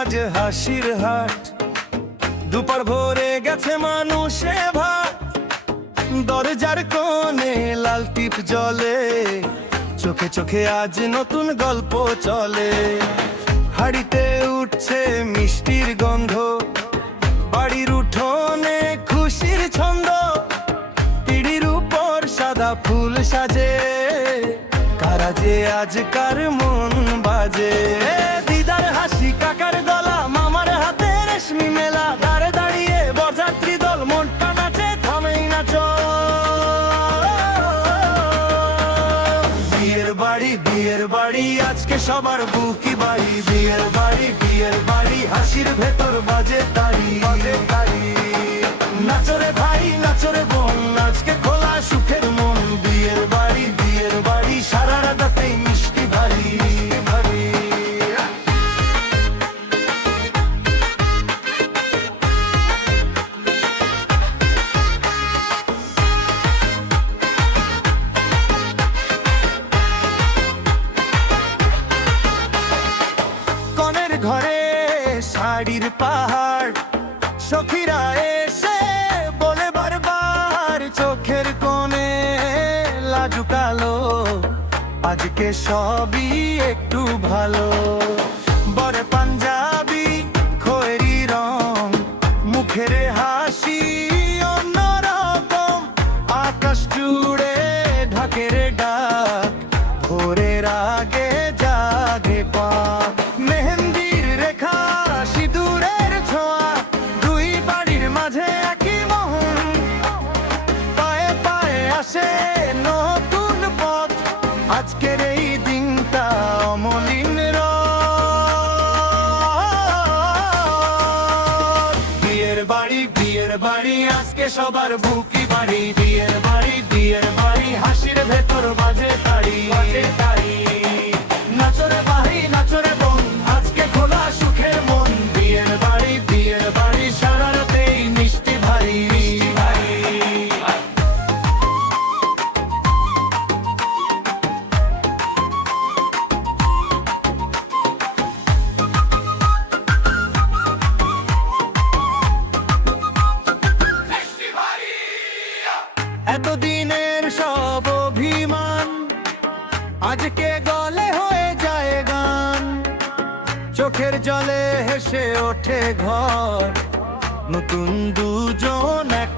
আজ হাসির হাট, দুপার ভরে গেছে মানুষে ভাট। দরজার কোণে লাল টিপ জ্বলে, চোখে চোখে আজ নতুন গল্প চলে। হাড়িতে উঠছে মিষ্টির গন্ধ, বাড়ির উঠোনে খুশির ছন্দ। পিড়ির উপর সাদা ফুল সাজে, কারা যে আজ কার মন বাজে। দিদার হাসি, কাকার গলা, মামার হাতে রেশমি মেলা। দাঁড়ে দাঁড়িয়ে বরযাত্রী দল, মনটা নাচে থামেই নাচ। বিয়ের বাড়ি আজকে সবার বুকি বাড়ি। বিয়ের বাড়ি হাসির ভেতর বাজে তারি। নাচরে ভাই নাচরে বোন, আজকে খোলা সুখের মন। বিয়ের বাড়ি সারা রাতেই মিষ্টি ভারী ভারী। কনের ঘরে শাড়ির পাহাড়, সখীরা এসে বলে বারবার। চোখের কোণে লাজুকালো, আজকে সবই একটু ভালো। বরে পাঞ্জাবি খয়েরি রং, মুখের হাসি অন্যরকম। আকাশ জুড়ে ঢাকের ডাক, ভোরের আগে জাগে পাক। মেহেন্দির রেখা, সিঁদুরের ছোঁয়া, দুই বাড়ির মাঝে একই মোহন। পায়ে পায়ে আসে নতুন পথ, আজকের এই দিনটা অমলিন রথ। বিয়ের বাড়ি আজকে সবার বুকি বাড়ি। বিয়ের বাড়ি হাসির ভেতর বাজে তারি। নাচরে ভাই নাচরে বোন, আজকে খোলা সুখের মন। বিয়ের বাড়ি সারা রাতেই মিষ্টি ভারী ভারী। এতদিনের সব অভিমান আজকে গলে হয়ে যায় গান। চোখের জলে হেসে ওঠে ঘর, নতুন দুজন এক